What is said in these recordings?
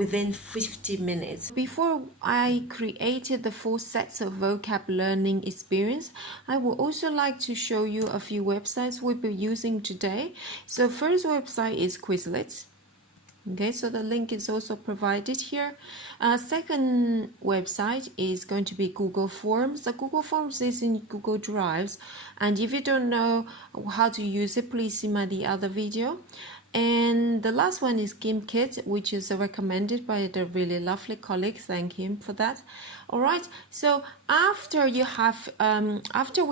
within 50 minutes. Before I created the full sets of vocab learning experience, I would also like to show you a few websites we'll be using today. So first website is Quizlet. Okay, so the link is also provided here. Second website is going to be Google Forms. The Google Forms is in Google Drives, and if you don't know how to use it, please see the other video. And the last one is Gimkit, which is recommended by the really lovely colleague. Thank him for that. All right. So after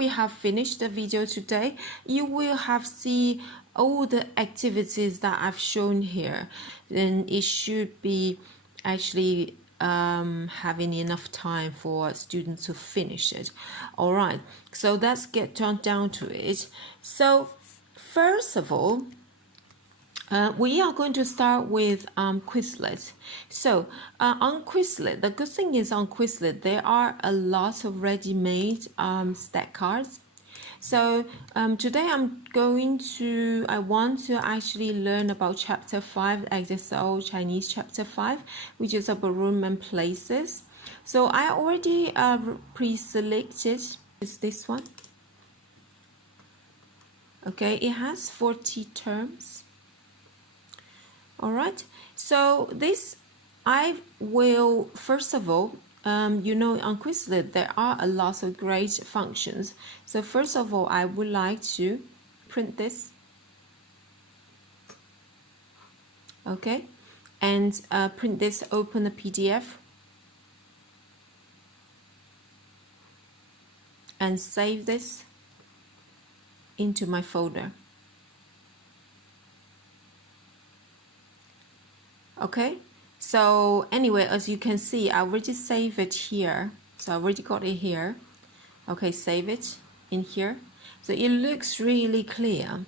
we have finished the video today, you will have see all the activities that I've shown here. Then it should be actually having enough time for students to finish it. All right. So let's get down to it. So first of all, we are going to start with Quizlet. So on Quizlet, the good thing is on Quizlet, there are a lot of ready-made stat cards. So today I want to actually learn about chapter 5, XSO Chinese chapter 5, which is about room and places. So I already pre-selected is this one. Okay, it has 40 terms. All right, so this I will first of all, you know, on Quizlet there are a lot of great functions. So first of all, I would like to print this, okay, and print this, open a PDF, and save this into my folder. Okay, so anyway, as you can see, I already saved it here. So I already got it here. Okay, save it in here. So it looks really clear.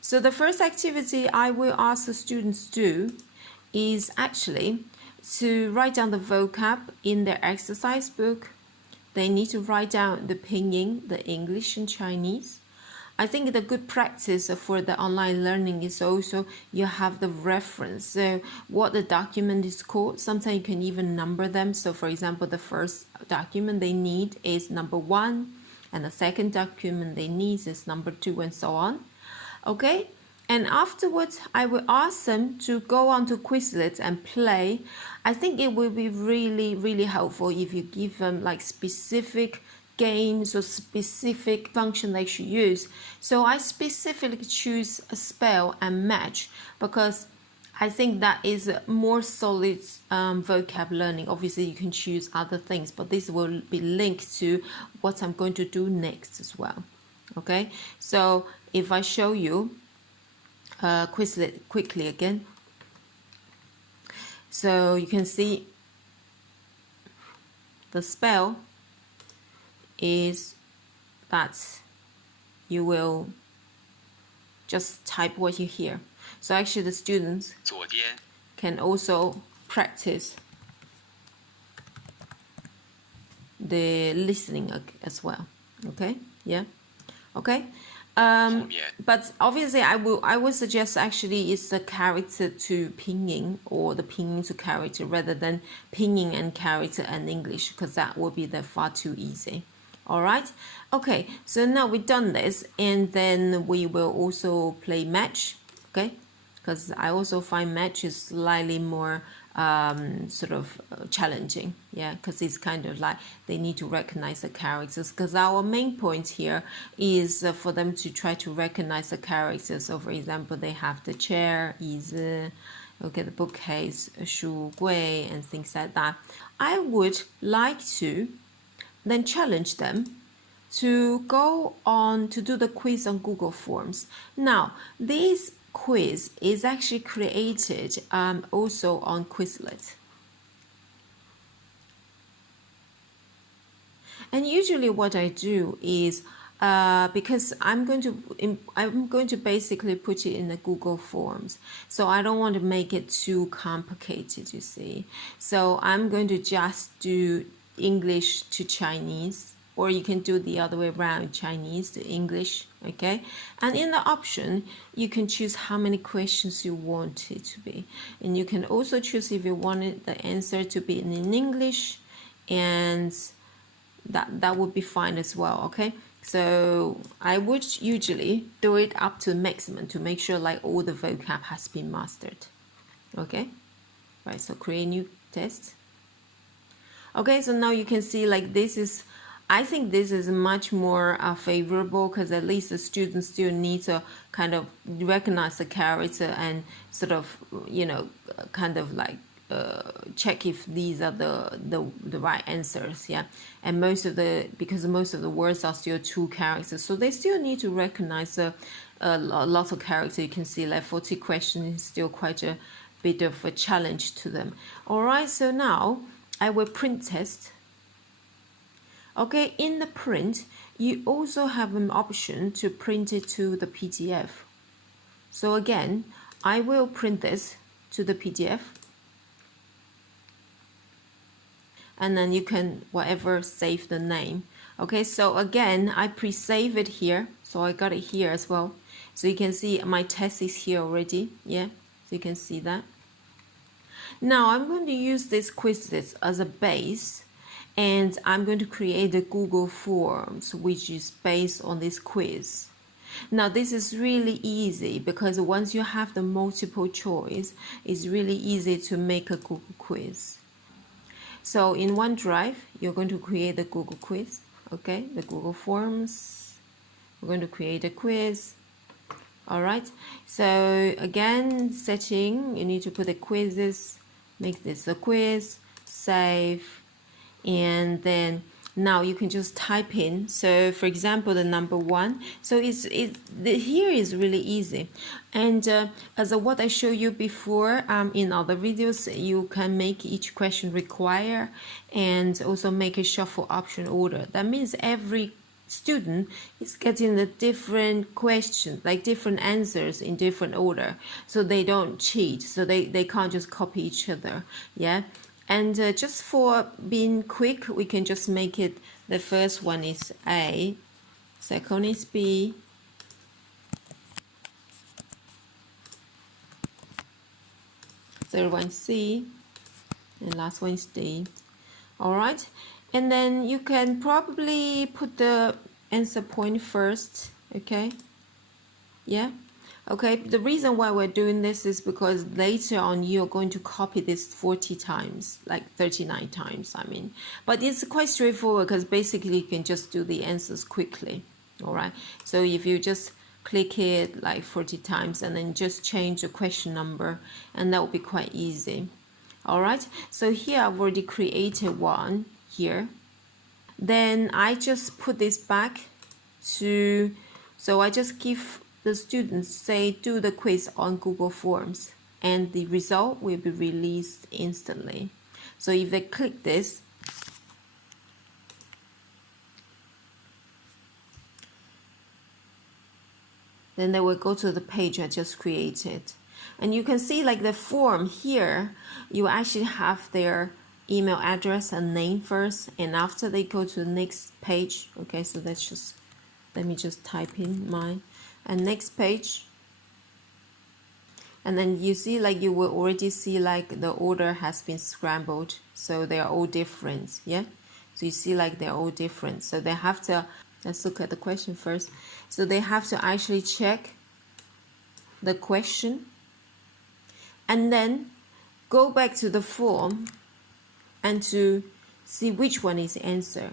So the first activity I will ask the students to do is actually to write down the vocab in their exercise book. They need to write down the pinyin, the English and Chinese. I think the good practice for the online learning is also you have the reference. So what the document is called, sometimes you can even number them. So for example, the first document they need is number 1, and the second document they need is number 2, and so on. Okay, and afterwards I will ask them to go on to Quizlet and play. I think it will be really helpful if you give them like specific games or specific function they should use. So I specifically choose a spell and match because I think that is a more solid vocab learning. Obviously you can choose other things, but this will be linked to what I'm going to do next as well. Okay, so if I show you Quizlet quickly again, so you can see the spell is that you will just type what you hear. So actually the students can also practice the listening as well. Okay, yeah, okay. But obviously I would suggest actually it's the character to pinyin or the pinyin to character rather than pinyin and character and English, because that would be far too easy. All right, okay, so now we've done this, and then we will also play match, okay, because I also find match is slightly more challenging, yeah, because it's kind of like they need to recognize the characters, because our main point here is for them to try to recognize the characters. So for example, they have the chair, 椅子, okay, the bookcase, 书柜, and things like that. I would like to then challenge them to go on to do the quiz on Google Forms. Now, this quiz is actually created also on Quizlet. And usually what I do is because I'm going to basically put it in the Google Forms, so I don't want to make it too complicated, you see. So I'm going to just do English to Chinese or you can do the other way around, Chinese to English, okay? And in the option, you can choose how many questions you want it to be. And you can also choose if you wanted the answer to be in English, and that would be fine as well, okay? So I would usually do it up to maximum to make sure like all the vocab has been mastered, okay? Right, so create new test. Okay, so now you can see like this is, I think this is much more favorable, because at least the students still need to kind of recognize the character and sort of, you know, kind of like check if these are the right answers, yeah. And because most of the words are still 2 characters, so they still need to recognize a lot of characters. You can see like 40 questions is still quite a bit of a challenge to them. All right, so now I will print test. Okay, in the print, you also have an option to print it to the PDF. So again, I will print this to the PDF. And then you can whatever save the name. Okay, so again, I pre-save it here. So I got it here as well. So you can see my test is here already. Yeah, so you can see that. Now I'm going to use this Quizlet as a base, and I'm going to create a Google Forms, which is based on this quiz. Now this is really easy, because once you have the multiple choice, it's really easy to make a Google quiz. So in OneDrive, you're going to create the Google quiz, okay, the Google Forms. We're going to create a quiz. All right, so again, setting, you need to put the quizzes, make this a quiz, save, and then now you can just type in. So for example, the number 1. So here is really easy. And as what I showed you before in other videos, you can make each question require and also make a shuffle option order. That means every student is getting the different questions, like different answers in different order, so they don't cheat, so they can't just copy each other, yeah. And just for being quick, we can just make it, the first one is A, second is B, third one C, and last one is D. All right, and then you can probably put the answer point first, okay? Yeah, okay. The reason why we're doing this is because later on you're going to copy this 40 times, like 39 times, I mean. But it's quite straightforward, because basically you can just do the answers quickly, all right? So if you just click it like 40 times and then just change the question number, and that will be quite easy. All right, so here I've already created one here. Then I just put this back to, so I just give the students, say, do the quiz on Google Forms, and the result will be released instantly. So if they click this, then they will go to the page I just created. And you can see like the form here, you actually have their email address and name first, and after they go to the next page. Okay, so that's just, let me just type in mine, and next page. And then you see like you will already see like the order has been scrambled, so they are all different, yeah. So you see like they're all different, so they have to, let's look at the question first. So they have to actually check the question and then go back to the form and to see which one is the answer.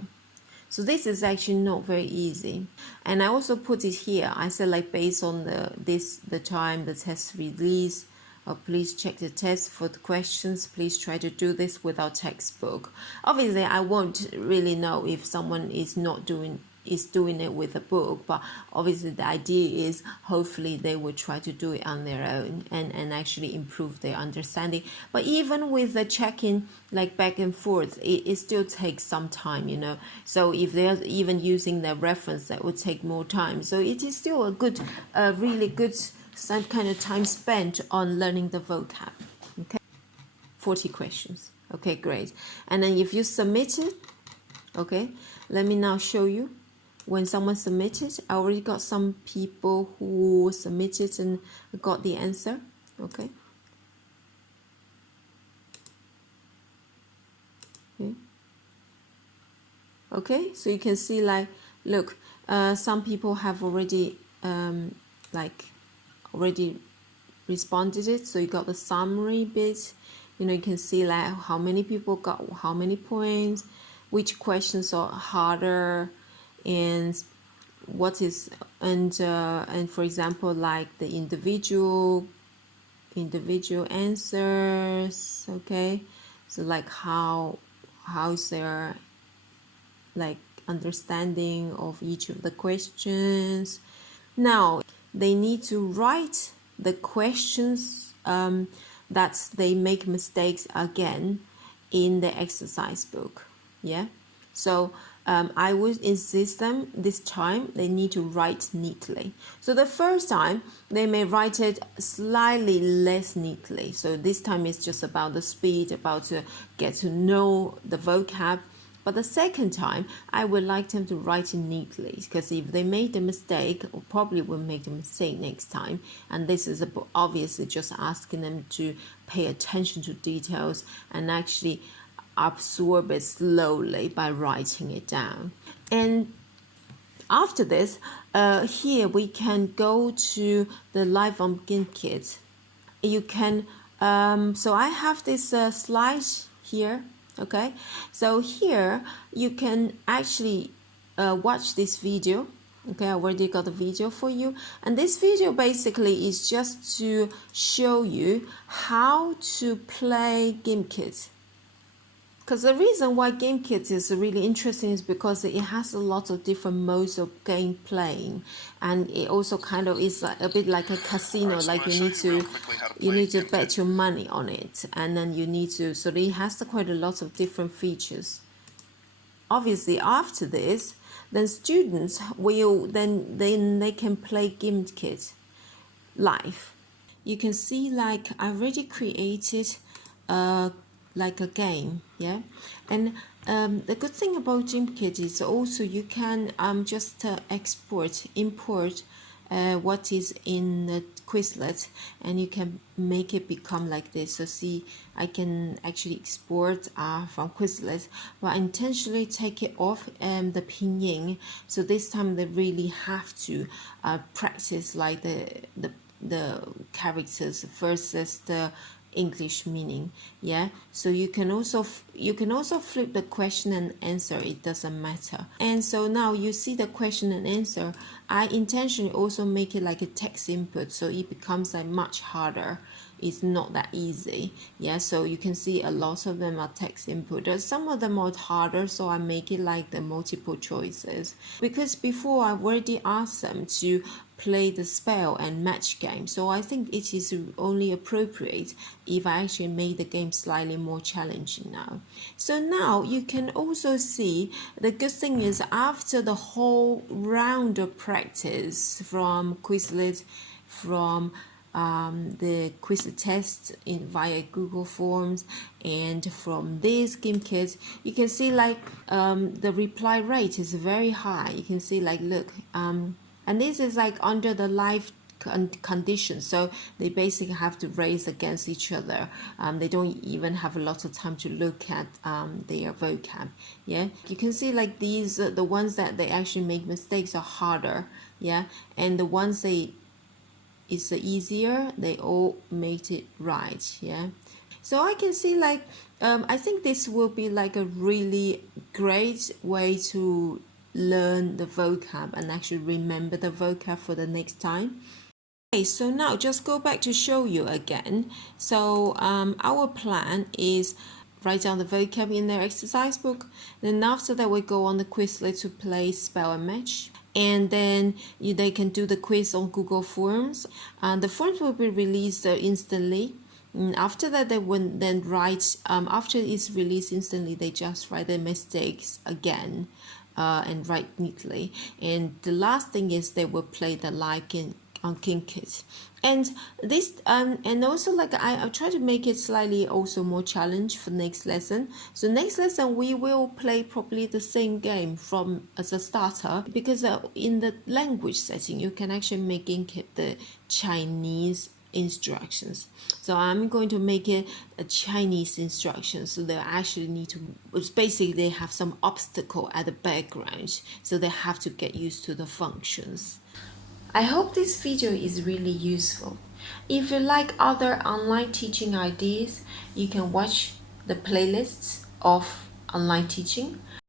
So this is actually not very easy. And I also put it here. I said like based on the time the test release, please check the test for the questions. Please try to do this without textbook. Obviously, I won't really know if someone is doing it with a book, but obviously the idea is hopefully they will try to do it on their own and actually improve their understanding. But even with the checking like back and forth, it still takes some time, you know. So if they're even using their reference, that would take more time. So it is still a good, really good some kind of time spent on learning the vocab. Okay, 40 questions. Okay, great. And then if you submit it, Okay, let me now show you when someone submitted. I already got some people who submitted and got the answer. Okay. Okay, so you can see like, look, some people have already already responded it. So you got the summary bit. You can see like how many people got how many points, which questions are harder, and what is and for example, like the individual answers. Okay, so like how is their like understanding of each of the questions. Now they need to write the questions that they make mistakes again in the exercise book. Yeah, so I would insist them this time they need to write neatly. So the first time they may write it slightly less neatly. So this time it's just about the speed, about to get to know the vocab. But the second time, I would like them to write it neatly, because if they made a mistake, or probably will make a mistake next time. And this is obviously just asking them to pay attention to details and actually absorb it slowly by writing it down. And after this, here we can go to the live on Gimkit. You can, so I have this slide here. Okay, so here you can actually watch this video. Okay, I already got the video for you, and this video basically is just to show you how to play Gimkit. Because the reason why Gimkit is really interesting is because it has a lot of different modes of game playing, and it also kind of is like a bit like a casino. Like you need to bet your money on it, and then you need to. So it has quite a lot of different features. Obviously, after this, then students will then they can play Gimkit live. You can see like I already created like a game, yeah. And the good thing about Gimkit is also you can just import what is in the Quizlet, and you can make it become like this. So see, I can actually export from Quizlet, but I intentionally take it off the pinyin. So this time they really have to practice like the characters versus the English meaning. Yeah, so you can also flip the question and answer, it doesn't matter. And so now you see the question and answer, I intentionally also make it like a text input, so it becomes like much harder. It's not that easy. Yeah, so you can see a lot of them are text input. Some of them are harder, so I make it like the multiple choices, because before I've already asked them to play the spell and match game. So I think it is only appropriate if I actually made the game slightly more challenging now. So now you can also see the good thing is after the whole round of practice from Quizlet, from the quiz test via Google Forms, and from this Gimkit, you can see like the reply rate is very high. You can see like, look, and this is like under the live conditions, so they basically have to race against each other. They don't even have a lot of time to look at their vocab. Yeah, you can see like these the ones that they actually make mistakes are harder. Yeah, and the ones it's easier, they all made it right. Yeah, so I can see like I think this will be like a really great way to learn the vocab and actually remember the vocab for the next time. Okay, so now just go back to show you again. So our plan is write down the vocab in their exercise book. Then after that, we go on the Quizlet to play spell and match. And then they can do the quiz on Google Forms. The forms will be released instantly. After that, they will then write, after it's released instantly, they just write their mistakes again and write neatly. And the last thing is they will play the live game on Gimkit. And this and also like I try to make it slightly also more challenge for next lesson. So next lesson we will play probably the same game from as a starter, because in the language setting you can actually make Gimkit the Chinese instructions. So I'm going to make it a Chinese instruction, so they actually need to, basically they have some obstacle at the background, so they have to get used to the functions. I hope this video is really useful. If you like other online teaching ideas, you can watch the playlists of online teaching.